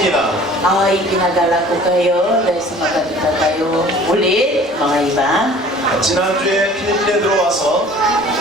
것입니다. Ah, ipinagala ko kayo dahil sa magkakita tayo ulit, mga iba. 지난주에 필리핀에 들어와서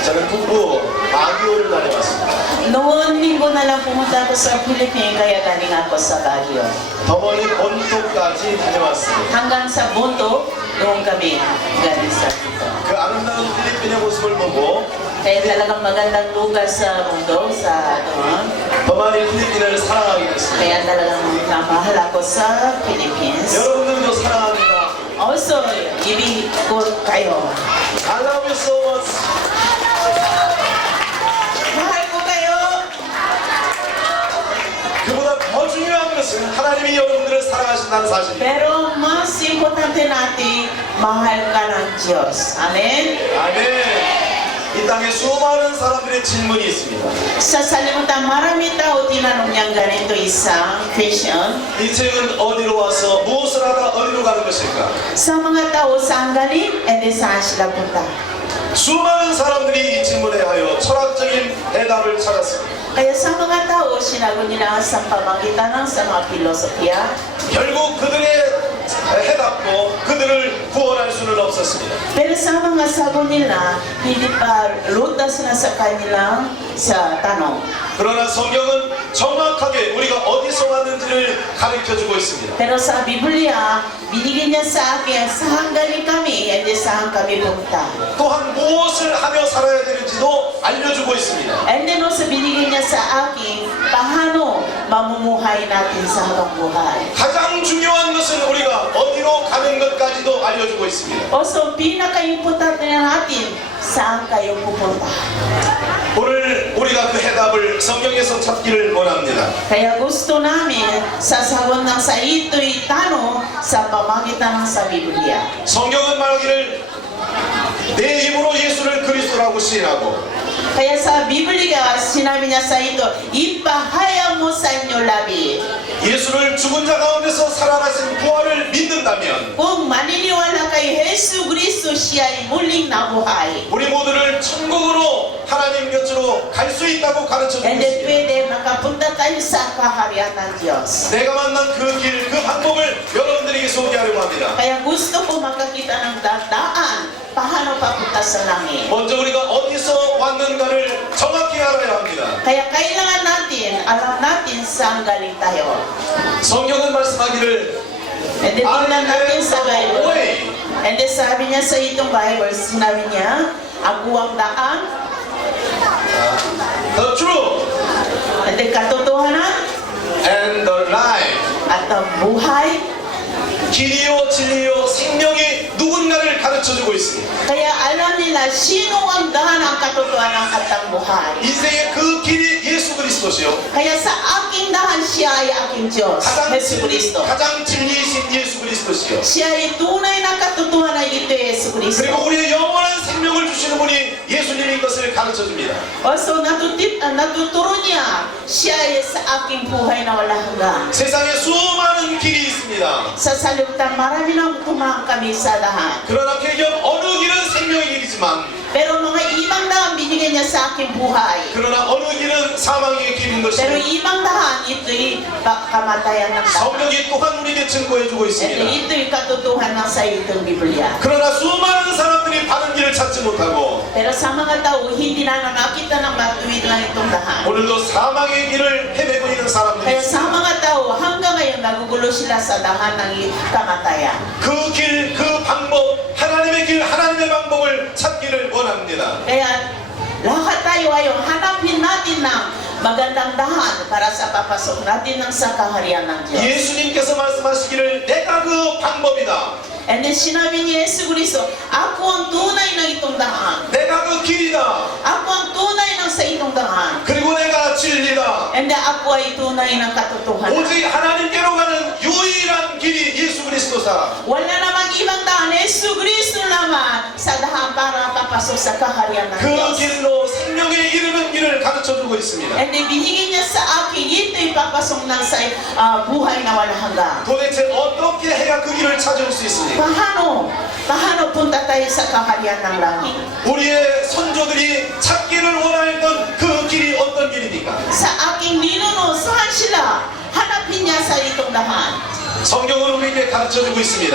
저는 북부 바기오를 다녀왔습니다. Noon linggo na lang pumunta ako sa Philippines, kaya galing ako sa Baguio. 더 멀리 본토까지 다녀왔습니다. Hanggang sa Bunto, doon kami galing sa dito. 그 아름다운 필리핀의 모습을 보고 Kaya talagang magandang lugar sa mundo, sa doon. 더 많이 필리핀을 사랑하게 됐습니다. Kaya talagang namahal ako sa Philippines. 여러분들도 사랑합니다. Also, ibig ko kayo. I love you so much. Mahal ko kayo! 그보다 더 중요한 것은 하나님이 여러분들을 사랑하신다는 사실입니다. Pero mas importante natin, mahal ka ng Diyos. Amen? 아멘. 이 땅에 수많은 사람들의 질문이 있습니다. Sa salimutan, marami tao tinanong niyang ganito isang question. 이 책은 어디로 와서 무엇을 하다 어디로 가는 것일까? Sa mga tao, saan galing? E di saan sila punta? 수많은 사람들이 이 질문에 하여 철학적인 대답을 찾았습니다. Kaya sa mga tao, sinagot nila sa pamagitan ng sa mga filosofiya. 결국 그들의 해답도 그들을 구원할 수는 없었습니다. Pero sa mga sagot nila, hindi pa lutas na sa kanilang sa tanong. 그러나 성경은 정확하게 우리가 어디서 왔는지를 가르쳐 주고 있습니다. Pero sa Biblia, binigyan niya sa akin saan galing kami, hindi saan kami punta. 또한 무엇을 하며 살아야 되는지도 알려주고 있습니다. And then also binigyan niya sa akin paano mamumuhay natin sa habang buhay. 가장 중요한 것은 우리가 어디로 가는 것까지도 알려주고 있습니다. Also, pinaka-importante na natin, saan kayo pupunta. 오늘 우리가 그 해답을 성경에서 찾기를 원합니다. Kaya gusto namin sasagot ng sa ito'y tanong sa pamagitan ng sa Biblia. 성경은 말하기를 내 힘으로 예수를 그리스도라고 시인하고 Ito, ipahayag mo sa inyo labi. 예수를 죽은 자 가운데서 살아나신 부활을 믿는다면 Kung maniniwala kay Yesu Cristo, siya'y muling nabuhay. 우리 모두를 천국으로 하나님 곁으로 갈 수 있다고 가르쳐 주고 있습니다. Diyos. 내가 만난 그 길, 그 방법을 여러분들에게 소개하려고 합니다. Kaya gusto ko makakita ng daan paano papunta sa langit. 먼저 우리가 어디서 왔는가를 정확히 알아야 합니다. Kaya kailangan natin, alam natin saan galing tayo. 성경은 말씀하기를 And then I tingnan natin am sa the Bible. way. And then sabi niya sa itong Bible, sinabi niya, ako ang daan, The truth and then katotohanan, and the life. at ang buhay. 길이요 진리요 생명이 누군가를 가르쳐 주고 있습니다. Kaya alam nila, sino ang daan ang katotohanan at ang buhay. 인생의 그 길이 예수 그리스도시요. Kaya sa aking daan, siya ay aking Diyos, 가장 Yesu 진리이신 예수 그리스도시요. Siya ay tunay na katotohanan ito, Yesu Cristo. 그리고 우리의 영원한 생명을 주시는 분이 예수님인 것을 가르쳐 줍니다. Also, natutip, uh, natuturo niya, siya sa aking buhay na wala hanggan. 세상에 수많은 길이 있습니다. Sa salimutan, marami nang tumang kami sa dahan. 그러나 배경 어느 길은 생명의 길이지만 Pero mga ibang daan binigay niya sa aking buhay. 그러나 어느 길은 사망의 길인 Pero 것입니다. ibang dahan, ito'y pa- kamatayan ng dahan. 성경이 또한 우리에게 증거해 주고 Ito, 있습니다. ito'y katotohanan sa itong Biblia. 그러나 수많은 사람들이 바른 길을 찾지 못하고 Pero sa mga tao, hindi na nakakita ng matuwid lang itong dahan. 오늘도 사망의 길을 헤매고 있는 사람들이 Kaya sa mga tao, hanggang ngayon nagugulo sila sa dahan ng kamatayan. 그 길, 그 방법, 하나님의 길, 하나님의 방법을 찾기를 원합니다. Kaya lahat tayo ay hanapin natin ng magandang dahan para sa papasok natin ng sa kaharian ng Diyos. 예수님께서 말씀하시기를 내가 그 방법이다. Yesu Cristo, ako ang tunay na itong dahan. 내가 그 길이다. Tunay ng sa itong dahan. 그리고 내가 진리다. And ako ay tunay ng katotohanan. 오직 하나님께로 가는 유일한 길이 예수 그리스도사. Wala namang ibang daan. Yesu Cristo naman sa dahan para papasok sa kaharian ng 그 Diyos. 길로 생명에 이르는 길을 가르쳐 주고 있습니다. And then binigyan niya sa akin, ito'y papasok ng sa ah, buhay na walang hanggan. 도대체 어떻게 해야 그 길을 찾을 수 있습니까? Paano? Paano punta tayo sa kaharian ng langit? 우리의 선조들이 찾기를 원하였던 그 길이 Sa aking ninuno, saan sila? Hanapin niya sa itong 성경은 우리에게 가르쳐주고 있습니다.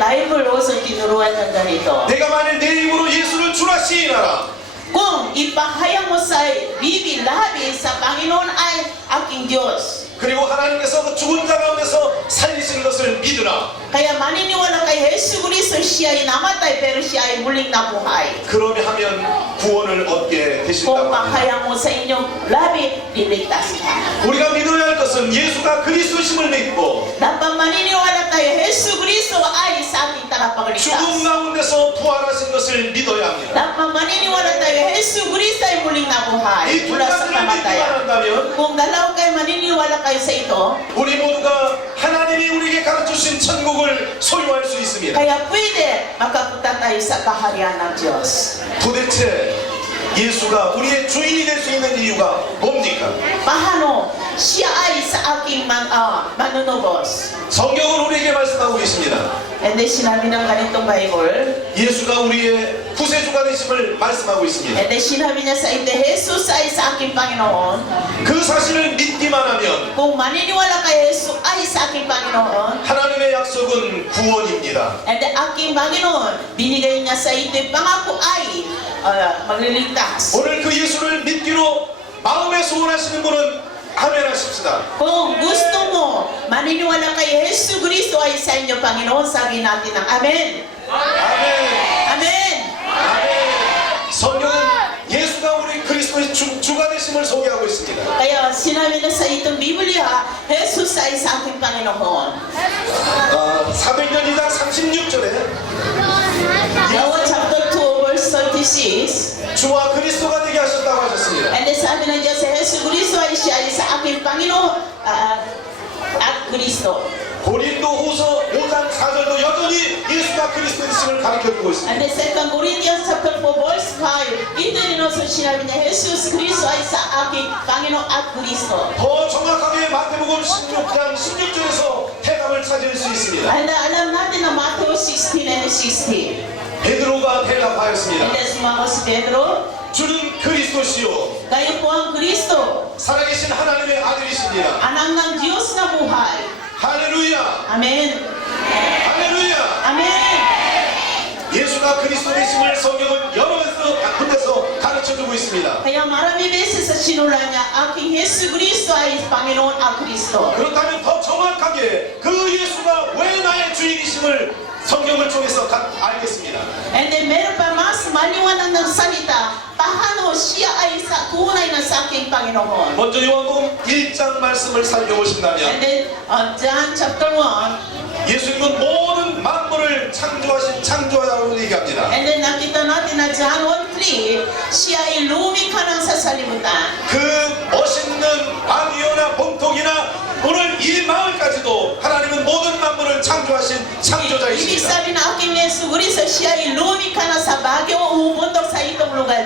Bible also tinuruan ng ganito. 내가 만일 내 입으로 예수를 주라 시인하라. Kung ipahayag mo sa bibi labi sa Panginoon ay aking Diyos. 그리고 하나님께서 그 죽은 자 가운데서 살리신 것을 믿으라. Kaya maniniwala kay Yesu Cristo siya ay namatay pero siya ay muling nabuhay. 그러면 하면 구원을 얻게 Kung 되신다고 합니다. pahayag mo sa inyong labi, liligtas ka. 우리가 믿어야 할 것은 예수가 그리스도심을 믿고 Dapat maniniwala tayo, Yesu Cristo ay 죽음. 가운데서 부활하신 것을 믿어야 합니다. Dapat maniniwala tayo, Yesu Cristo ay muling nabuhay 이두 mula sa 가지를 믿기만 kamatayan. 한다면 Kung dalaw kayo maniniwala kayo sa ito, 우리 모두가 하나님이 우리에게 가르쳐 주신 천국을 소유할 수 있습니다. kaya pwede makapunta tayo sa kaharian ng Diyos. 도대체 예수가 우리의 주인이 될 수 있는 이유가 뭡니까? Sa aking man, ah, manunubos? 성경은 우리에게 말씀하고 sinabi ng ganitong Bible, 예수가 우리의 구세주가 되심을 말씀하고 있습니다. ite, Jesus ay sa aking Panginoon. 그 사실을 믿기만 하면 maniniwala kay Jesus ay sa aking Panginoon, 하나님의 약속은 구원입니다. aking Panginoon, binigay niya sa ite, pangako ay ah, magliligtas. 오늘 그 예수를 믿기로 마음에 소원하시는 분은 아멘 하십시다. Kung gusto mo, maniniwala kay Jesus Cristo ay sa inyo, Panginoon, sabi natin ng Amen. 아멘. Amen. 아멘. 성경은 예수가 우리 그리스도의 주, 주가 되심을 소개하고 있습니다. Kaya sinabi na sa itong Biblia, Jesus ay sa aking Panginoon. 아, 사도행전 2장 36절에 Now, chapter 2, verse 36, 주와 그리스도가 되게 하셨다고 하셨습니다. and ay sa aking Panginoon ah, at Cristo. 고린도 후서 5장 4절도 여전히 예수가 그리스도이심을 가르쳐 주고 있습니다. And then 2 Corinthians chapter 4, verse 5, ito rin also sinabi niya, Jesus Cristo ay sa aking Panginoon at Cristo. 더 정확하게 마태복음 16장 16절에서 해답을 찾을 수 있습니다. And natin na Matthew 16 and 60. 베드로가 대답하였습니다. Pedro, 주는 그리스도시요 kayo po ang Kristo, 살아계신 하나님의 아들이십니다. anak ng Diyos na buhay. 할렐루야! Amen. 할렐루야! Amen. 예수가 그리스도 되심을 성경은 여러 군데서 가르쳐주고 있습니다. Kaya marami beses sa sinula niya, aking Yesu Cristo ay Panginoon ang Kristo. 그렇다면 더 정확하게 그 예수가 왜 나의 주인이심을 성경을 통해서 가- 알겠습니다. And then meron pa mas maliwanag ng salita, paano siya ay sa tunay na sa aking Panginoon. 먼저 요한복음 1장 말씀을 And 살펴보신다면 then uh, John chapter 1, 예수님은 모든 만물을 창조하신 창조자라고 얘기합니다. and then nakita natin na John 1.3, siya ay lumikha ng sa salimutan. 그 멋있는 아기어나 본통이나 오늘 이 마을까지도 하나님은 모든 만물을 창조하신 창조자이십니다. na na o lugar.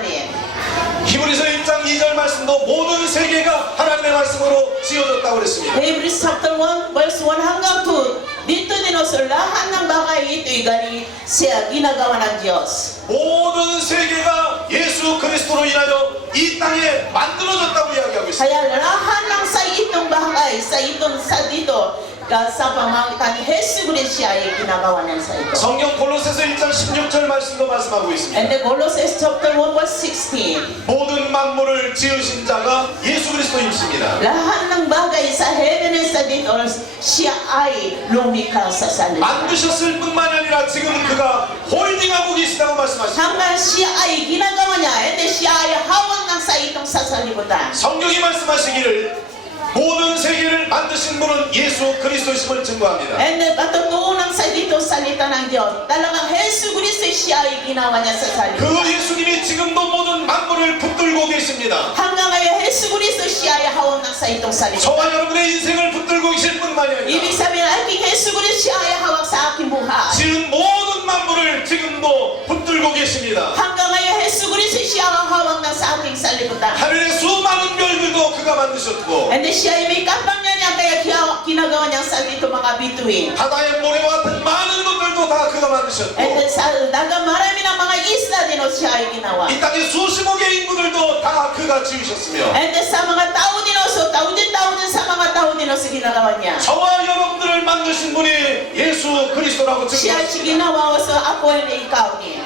히브리서 1장 2절 말씀도 모든 세계가 하나님의 말씀으로 지어졌다고 그랬습니다. Hebrews chapter 1, verse 1 hanggang 2, dito din sa lahat ng bagay ito'y gani siya ginagawa ng Diyos. 모든 세계가 예수 그리스도로 인하여 이 땅에 만들어졌다고 이야기하고 있습니다. Kaya lahat ng sa itong bagay, sa itong sa dito, 성경 골로새서 1장 16절 말씀도 말씀하고 있습니다. And the Colossians chapter 1, verse 16, 모든 만물을 지으신 자가 예수 그리스도이십니다. 만드셨을 뿐만 아니라 지금 그가 홀딩하고 계시다고 말씀하십니다. 성경이 말씀하시기를 모든 세계를 만드신 분은 예수 그리스도이심을 증거합니다. And then, patutuo ng sa dito salita ng Diyos. Talagang Jesus Cristo siya ay ginawa niya sa salita. 그 예수님이 지금도 모든 만물을 붙들고 계십니다. Hanggang ngayon, Jesus Cristo siya ay hawak ng sa itong salita. 저와 여러분의 인생을 붙들고 계실 뿐만이 Ibig 아니라 sabihin, aking Jesus Cristo siya ay hawak sa aking buhay. 지은 모든 만물을 지금도 붙들고 계십니다. Hanggang ngayon, Jesus Cristo siya ang hawak ng sa aking salibutan. 하늘의 그가 만드셨고 And then siya ay may kapangyarihan kaya kaya ginagawa niya sa dito mga bituin. 바다의 모래와 같은 많은 것들도 다 그가 만드셨고 And then sa daga marami ng mga isla din o siya ay ginawa. 이 땅의 수십억 의 인구들도 다 그가 지으셨으며 And then sa mga tao din o, so tao din tao din sa mga tao din o Diyos ginagawa niya. 저와 여러분들을 만드신 분이 예수 그리스도라고 Siya 증거했습니다. ginawa ko sa ako at ikaw niya.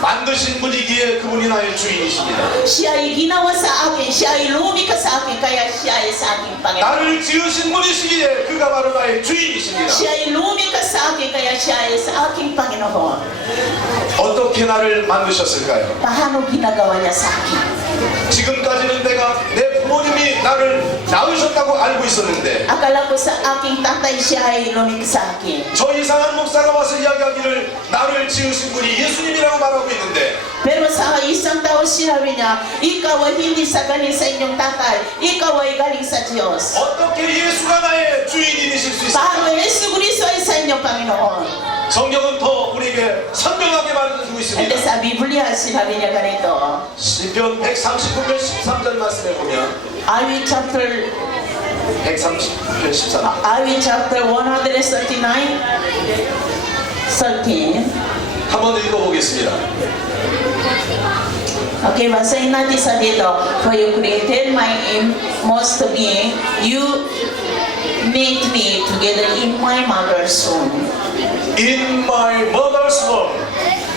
만드신 분이기에 그분이 나의 주인이십니다. Siya ay ginawa sa akin, siya ay lumika sa akin, kaya siya ay sa aking Panginoon. 나를 지으신 분이시기에 그가 바로 나의 주인이십니다. Siya ay lumika sa akin, kaya siya ay sa aking Panginoon. 어떻게 나를 만드셨을까요? Paano ginagawa niya sa akin? 지금까지는 내가 내 부모님이 나를 낳으셨다고 알고 있었는데 Akala ko sa aking tatay siya ay lumika sa akin. 저 이상한 목사가 와서 이야기하기를 나를 지으신 분이 예수님이라고 말하고 있는데 Pero sa isang tao sinabi niya, ikaw ay hindi sa galing sa inyong tatay, ikaw ay galing sa Diyos. 어떻게 예수가 나의 주인이 되실 수 Paano 있을까? Yesu Cristo ay sa inyong Panginoon? 성경은 더 우리에게 선명하게 말해주고 있습니다. sa Biblia, sinabi niya ganito. 시편 139편 13절 말씀에 보면 Awit chapter 139편 13절 Awit chapter 139 13 한번 읽어보겠습니다. Okay, basahin natin sa dito. For you created my most being, you made me together in my mother's womb. In my mother's womb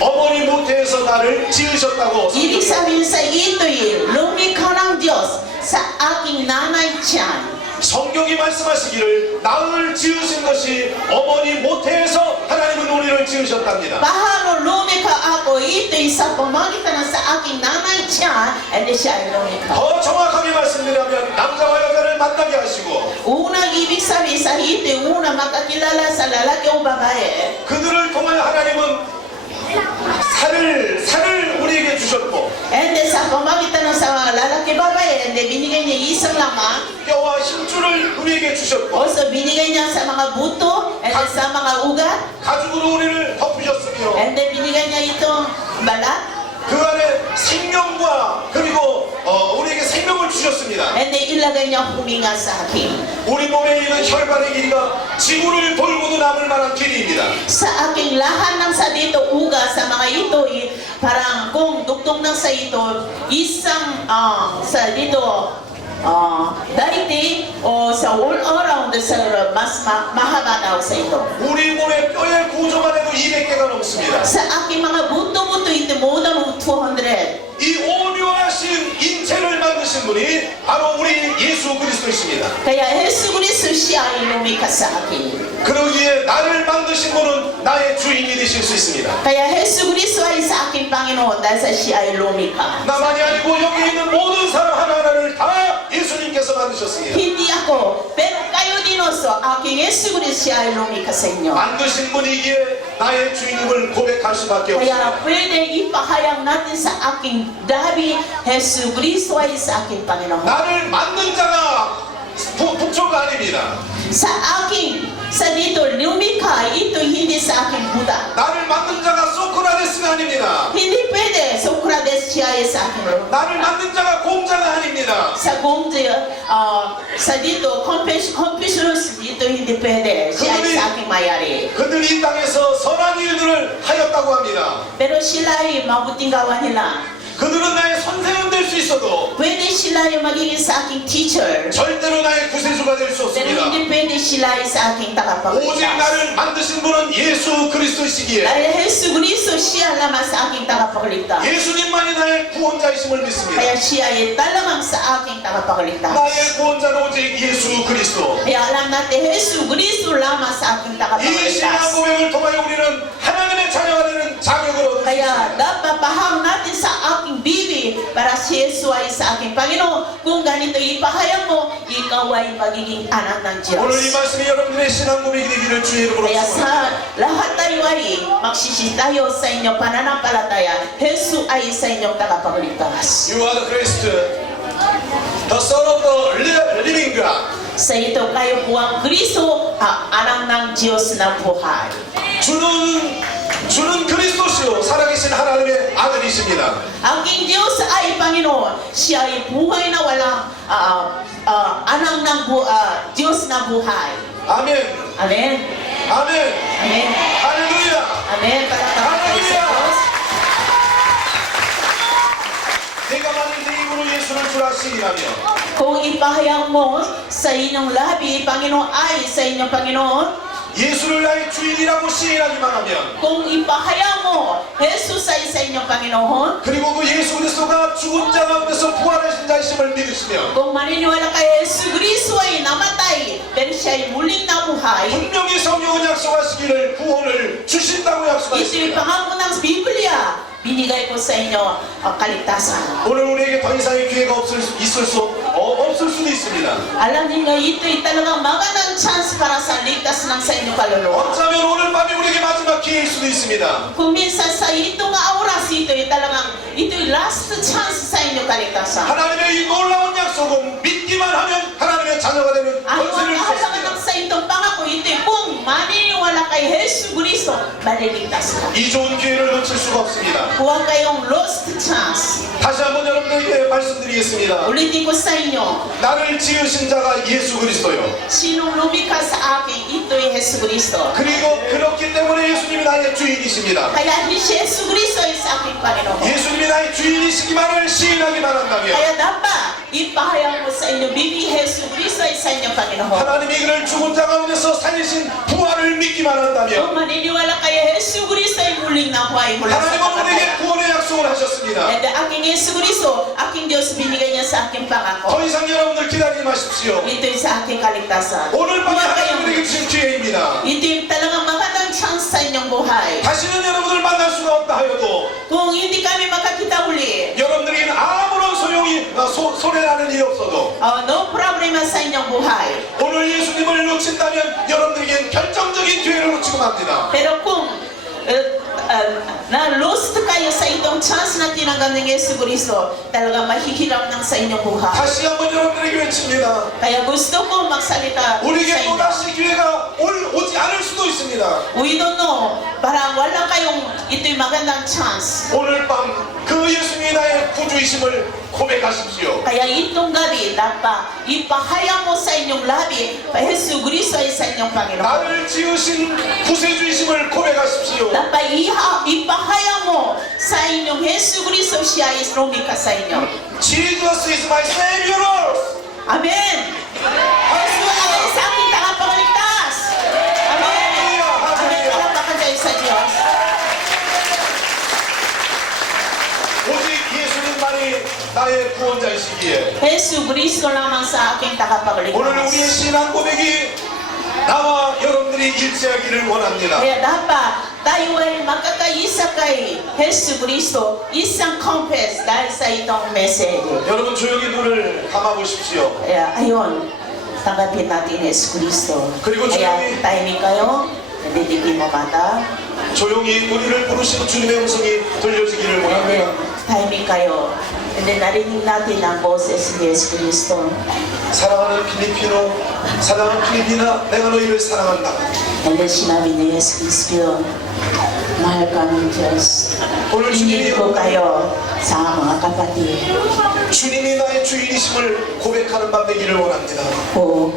어머니 모태에서 나를 지으셨다고 Ibig sabihin sa ito'y lumikha ng Diyos sa aking nanay tiyan. 성경이 말씀하시기를 나를 지으신 것이 어머니 모태에서 하나님은 우리를 지으셨답니다. Pamagitan ng sa aking nanay tiyan, and siya ay lumikha. 더 정확하게 말씀드리면 남자와 여자를 만나게 하시고 ito'y una makakilala sa lalaki o babae. 그들을 통하여 하나님은 살을 살을 우리에게 주셨고 babae, and then binigay niya isang lamang. 뼈와 힘 주셨고 Also, binigay niya sa mga buto, and then sa mga ugat, 가죽으로 우리를 덮으셨으며 and then binigay niya itong balat, 그 안에 생명과 그리고 어, 우리에게 생명을 주셨습니다. and then ilagay niya huminga sa akin. 우리 몸에 있는 혈관의 길이가 지구를 돌고도 남을 만한 길이입니다. Sa aking lahat ng sa dito uga, sa mga ito, eh, parang kung dugtong ng sa ito, isang ah, sa dito, ah, all around sa mas ma- mahaba daw sa ito. 우리 몸의 뼈의 구조만 해도 200개가 넘습니다. Sa aking mga buto-buto ito, more than 200. 이 오묘하신 인체를 만드신 분이 바로 우리 예수 그리스도이십니다. Kaya Yesu Cristo siya ay lumika sa akin. 그러기에 나를 만드신 분은 나의 주인이 되실 수 있습니다. Kaya Yesu Cristo ay sa aking Panginoon dahil sa siya ay lumika. 나만이 아니고 여기 있는 모든 사람 하나하나를 다 예수님께서 만드셨습니다. Hindi ako, pero kayo din also, aking Yesu Cristo siya ay lumika sa inyo. 만드신 분이기에 나의 주인임을 고백할 수밖에 없습니다. Kaya pwede ipahayag natin sa aking Dabi, Yesu Cristo ay sa aking Panginoon. 나를 만든 자가 부, 부초가 아닙니다. Sa aking, sa dito, lumika, ito hindi sa aking Buddha. 나를 만든 자가 소크라테스가 아닙니다. Hindi pwede, Socrates sa aking 나를 만든 자가 공자가 아닙니다. Uh, dito hindi pwede. Siya ay sa aking mayari. 그들이 이 땅에서 선한 일들을 하였다고 합니다. Pero sila ay mabuting gawa nila. 그들은 나의 선생은 될 수 있어도 Pwede sila ay magiging sa aking teacher. 절대로 나의 구세주가 될 수 Pero 없습니다. hindi pwede sila ay sa aking 오직 tagapagligtas. 나를 만드신 분은 예수 그리스도이시기에 Dahil Jesus Cristo, siya lamang sa aking tagapagligtas. 예수님만이 나의 구원자이심을 믿습니다. Kaya siya ay talagang sa aking tagapagligtas. 나의 구원자는 오직 예수 그리스도. Kaya alam natin, Jesus Cristo lamang sa aking 이 신앙 tagapagligtas. 고백을 통하여 우리는 하나님의 자녀가 되는 자격을 얻을 수 Kaya 있습니다. dapat paham natin sa aking bibi para si Jesus ay sa aking Panginoon. Kung ganito ipahayag mo, ikaw ay magiging anak ng 오늘 이 Diyos. 말씀이 여러분들의 신앙 고백이 되기를 주의 이름으로 Kaya 축원합니다. sa lahat tayo ay magsisi tayo sa inyong pananampalataya. Jesus ay sa inyong tagapagligtas. You are the Christ, the Son of the li- living God. Sa ito kayo po ang Kristo, ang anak ng Diyos na buhay. 주는 주는 그리스도시요 살아계신 하나님의 아들이십니다. Ang king Diyos ay Panginoon. Siya ay buhay na walang ah, ah, anak ng bu- ah, Diyos na buhay. 아멘. Amen. 아멘. Amen. 할렐루야. Amen. Palakpakan tayo sa Diyos. 내가 만든 내 입으로 마음으로 예수를 주라 시인하며 Kung ipahayag mo sa inyong labi, Panginoon, ay sa inyong Panginoon, 예수를 나의 주인이라고 시인하기만 하면 kung ipahayag mo, Jesus ay sa inyong Panginoon, 그리고 그 예수 그리스도가 죽은 자 가운데서 부활하신 자이심을 믿으시며 kung maniniwala kay Jesus Cristo ay namatay, pero siya ay muling nabuhay, 분명히 성령은 약속하시기를 구원을 주신다고 약속하십니다. pangako ng Biblia. Binigay ko sa inyo ang kaligtasan. 오늘 우리에게 더 이상의 기회가 없을 수, 있을 수 어, 없을 수도 있습니다. Alam niyo, ito ay talagang magandang chance para sa ligtas ng sa inyong kaluluwa. 어쩌면 오늘 밤이 우리에게 마지막 기회일 수도 있습니다. Kung minsan sa ito nga oras, ito ay talagang, ito last chance sa inyong kaligtasan. 하나님의 이 놀라운 약속은 믿기만 하면 하나님 의 자녀가 되는 권세를 kahalaga ng 주셨습니다. sa itong pangako? Ito ay kung maniniwala kay Jesus Cristo, maliligtas ka. 이 좋은 기회를 놓칠 수가 없습니다. 다시 한번 여러분들에게 말씀드리겠습니다. 나를 지으신 자가 예수 그리스도요. 그리고 그렇기 때문에 예수님이 나의 주인이십니다. 예수님이 나의 주인이시기만을 시인하기만 한다면 Bibi Jesus Cristo ay sa inyong Panginoon. 하나님이 그를 죽은 자 가운데서 살리신 부활을 믿기만 한다면 Jesus Cristo ay muling nabuhay mula sa 하나님은 우리에게. 구원의 약속을 하셨습니다. Jesus Cristo, aking Diyos binigay niya sa aking pangako. 더 이상 여러분들 기다리지 마십시오. Sa aking kaligtasan. 오늘 밤에 Huwag 하나님 kayong, 우리에게 주신 기회입니다. ito'y talagang magandang chance sa inyong buhay. 다시는 여러분을 만날 수가 없다 하여도 Kung hindi kami makakita uli, 여러분들에게는 아무 어, 소, 손해나는 일이 없어도 uh, no problema sa inyong buhay. 오늘 예수님을 놓친다면 여러분들에게는 결정적인 기회를 놓치고 맙니다. Pero kung uh, uh, na-lost kayo sa itong chance na tinanggap ng Yesu Cristo, talagang mahihirap ng sa inyong buhay. 다시 한번 여러분들에게 외칩니다. Kaya gusto ko magsalita sa 우리에게 inyo. 또다시 기회가 올, 오지 않을 수도 있습니다. We don't know, parang wala kayong ito'y magandang chance. 오늘 밤 그 예수님이 나의 구주이심을 고백하십시오. Kaya itong gabi, dapat ipahayag mo sa inyong labi, pa Yesu Cristo ay sa inyong Panginoon. 나를 지으신 구세주이심을 고백하십시오. Dapat iha, ipahayag mo sa inyong Yesu Cristo siya ay lumika sa inyo. Jesus is my Savior. Amen! Yesu ay sa aking tagapagligtas! Amen! Hallelujah! Amen! Hallelujah! Palapakan kayo sa Diyos. 오직 예수님만이 나의 오늘 우리의 tagapagligtas. 신앙 고백이 나와 여러분들이 일치하기를 원합니다. Kaya dapat tayo ay magkakaisa kay Yesu Cristo, isang confess dahil sa itong message. 여러분 조용히 눈을 감아보십시오. Kaya ayun, tanggapin natin Yesu Cristo. 그리고 Kaya 주님이- timing kayo, nadidigin mo bata. 조용히 우리를 부르시는 주님의 음성이 들려지기를 원합니다. timing kayo. And then narinig natin ang boses ni Yesu Cristo. 사랑하는 필리피노, 사랑하는 필리피나, 내가 너희를 사랑한다. And then sinabi ni Yesu Cristo, Mahal kami Diyos. 오늘 Hindi 주님이 ko kayo sa mga kapatid. 주님이 나의 주인이심을 고백하는 밤 되기를 원합니다. po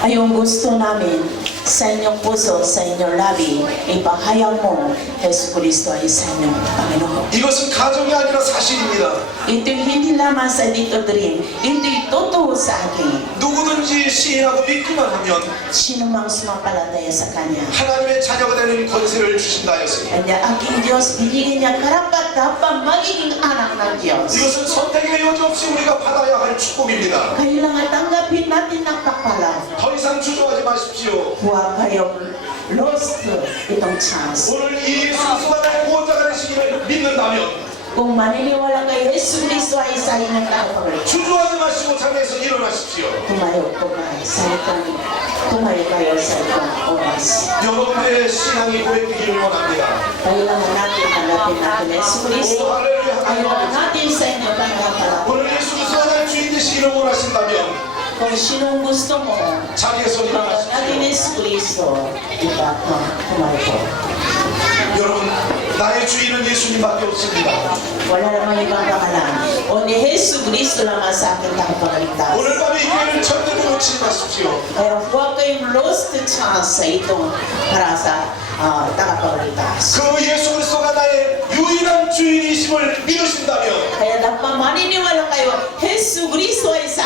ay yung gusto namin sa inyong puso, sa inyong labi, ipahayag mo, Yesu Cristo ay sa inyong Panginoon. 이것은 가정이 아니라 사실입니다. Ito'y hindi lamang sa dito dream, ito'y totoo sa akin. 누구든지 시인하고 믿기만 하면 Sino mang sumampalataya sa Kanya. 하나님의 자녀가 되는 권세를 주신다 했습니다. Kanya aking Diyos, binigyan niya karapat dapat magiging anak ng Diyos. 이것은 선택의 여지 없이 우리가 받아야 할 축복입니다. Kailangan tanggapin natin ng kapala. 더 이상 주저하지 마십시오. Kayong lost itong chance. 오늘 이 예수 나의 구원자가 되시기를 믿는다면 Yesu Cristo ay sa inyong tagapagalitan. 주저하지 마시고 자리에서 일어나십시오. Sa itong, tumayo kayo sa itong oras. 여러분의 신앙이 고백되기를 원합니다. 오늘 예수 그리스도가 나의 주인 되시기를 원하신다면 Kung sinong gusto mo, natin 일어나십시오. Yesu Cristo, diba? Tumayo po. 여러분 나의 주인은 예수님밖에 없습니다. Wala namang ibang pangalan. O ni Yesu Cristo lang ang sa akin tagapagalitas. 오늘 밤에 이 기회를 절대로 놓치지 마십시오. Kaya huwag kayong lost chance sa itong para sa ah, tagapagalitas. 그 예수 그리스도가 나의 유일한 주인이심을 믿으신다면 Kaya dapat maniniwala kayo, Jesus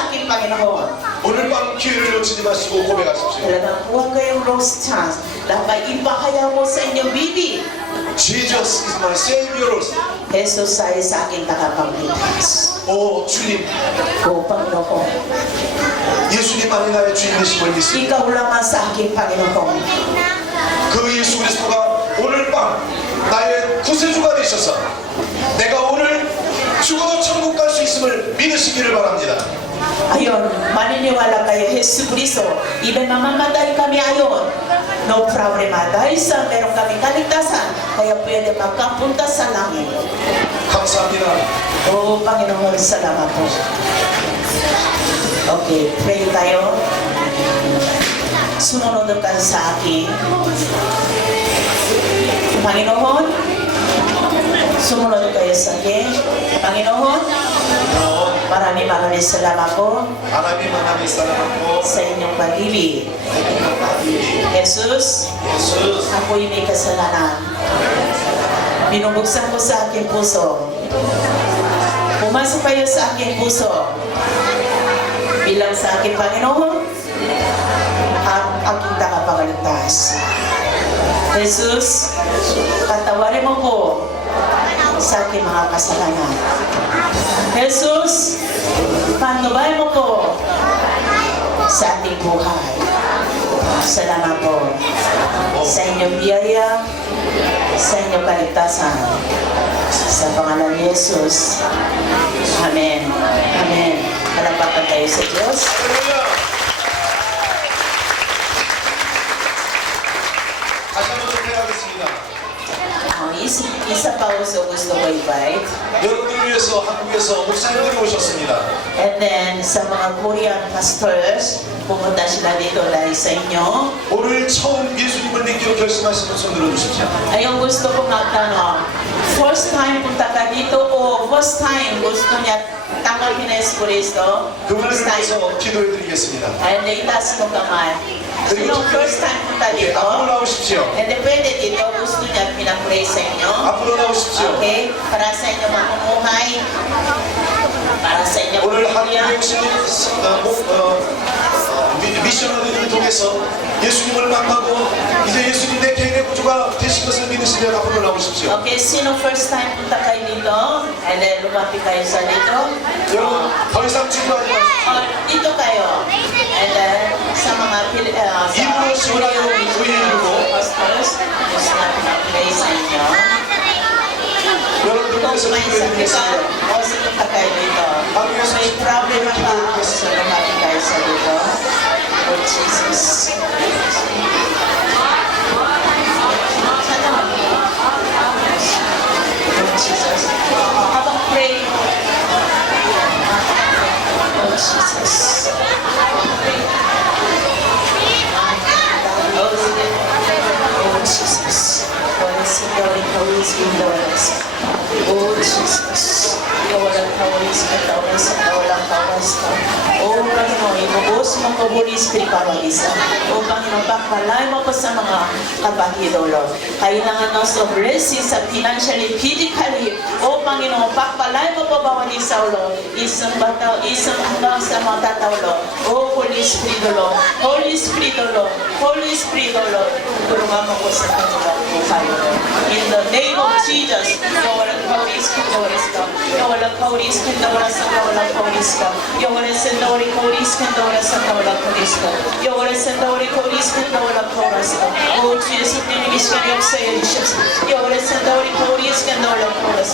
Sa aking Panginoon. 오늘 밤 기회를 놓치지 마시고 고백하십시오. Talagang huwag kayong lost chance. Dapat ipahaya mo sa inyong bibi. Jesus is my Savior. Jesus ay sa aking tagapagligtas. 오 주님, O Panginoon, 예수님만이 나의 주인 되심을 믿습니다. ikaw lamang sa aking Panginoon. 그 예수 그리스도가 오늘 밤 나의 구세주가 되셔서 내가 오늘 죽어도 천국 갈 수 있음을 믿으시기를 바랍니다. Ayon, maniniwala kayo, Jesus Cristo, even mamamatay kami ayon, no problema. Dahil sa meron kami kaligtasan, kaya pwede magkapunta sa langit. 감사합니다. O Panginoon, salamat po. Okay, pray tayo. Sumunod ka sa akin. Panginoon, Sumunod kayo sa akin. Panginoon, Maraming maraming salamat po. Maraming maraming salamat po. Sa inyong pag-ibig. Sa inyong pag-ibig. Jesus, Jesus, ako may kasalanan. Binubuksan ko sa aking puso. Pumasok kayo sa aking puso. Bilang sa aking Panginoon, ang aking tagapagaligtas. Jesus, patawarin mo po sa aking mga kasalanan. Jesus, panubayan mo po sa ating buhay. Salamat po sa inyong biyaya, sa inyong kaligtasan. Sa pangalan ni Jesus. Amen. Amen. Palakpakan tayo sa Diyos. 할 Uh, isa pa gusto, gusto ko invite. 여러분을 위해서 한국에서 목사님들이 오셨습니다. And then, sa mga Korean pastors, pumunta sila dito dahil sa inyo. 오늘 처음 예수님을 믿기로 결심하시는 손 들어주십시오. Ayun gusto ko magtanong, first time punta ka dito o first time gusto niya tanggapin na Jesus Cristo? 그분을 First time. 위해서 기도해 드리겠습니다. And itaas mo kamay. Sino first time punta 예, dito? 앞으로 나오십시오. And depende dito, gusto pinapray sa inyo. 앞으로 나오십시오. Okay? Para sa inyo mamumuhay. Para sa inyo 오늘 pamilya. 한국에 오신 어, 목- 어, 미- 미셔너리들을 통해서 예수님을 만나고 이제 예수님 내 개인의 구주가 되신 것을 믿으시면 앞으로 나오십시오. Okay, sino first time punta kayo dito? And then lumapit kayo sa dito. 여러분 더 이상 주저하지 마십시오. Oh, dito kayo. And then sa mga pili, uh, sa 입으로 시원하게 의의 이루고 pastors, gusto na pinapray sa inyo. 여러분들 Kung 위해서 may sakit ka, 기도해드리겠습니다. o sige pa kayo dito. Kung may problem ka, so lumapit kayo sa dito. Lord Jesus. ibubuhos mo ko, Holy Spirit, pawalisa. Oh, Panginoon, pagpalay mo ko sa mga kabahido, Lord. Kailangan ng so blessing sa financially, physically. Oh, Panginoon, pagpalay mo po bawalisa, Lord. Isang bataw, isang hanggang sa mga tataw, Lord. Oh, Holy Spirit, Lord. Holy Spirit, Lord. Holy Spirit, Lord. Tulungan mo ko sa kanilang buhay, Lord. In the name of Jesus, kawalan kaulis ka, kawalis ka. Kawalan kaulis ka, kawalan sa kawalan kaulis ka. Kawalan sa dawari kaulis ka, kawalan sa kawalan kaulis ka. Kawalan sa dawari kaulis ka, kawalan kaulis ka. Oh, Jesus, nilibis ka niyo sa iyo, Jesus. Kawalan sa dawari kaulis ka, kawalan kaulis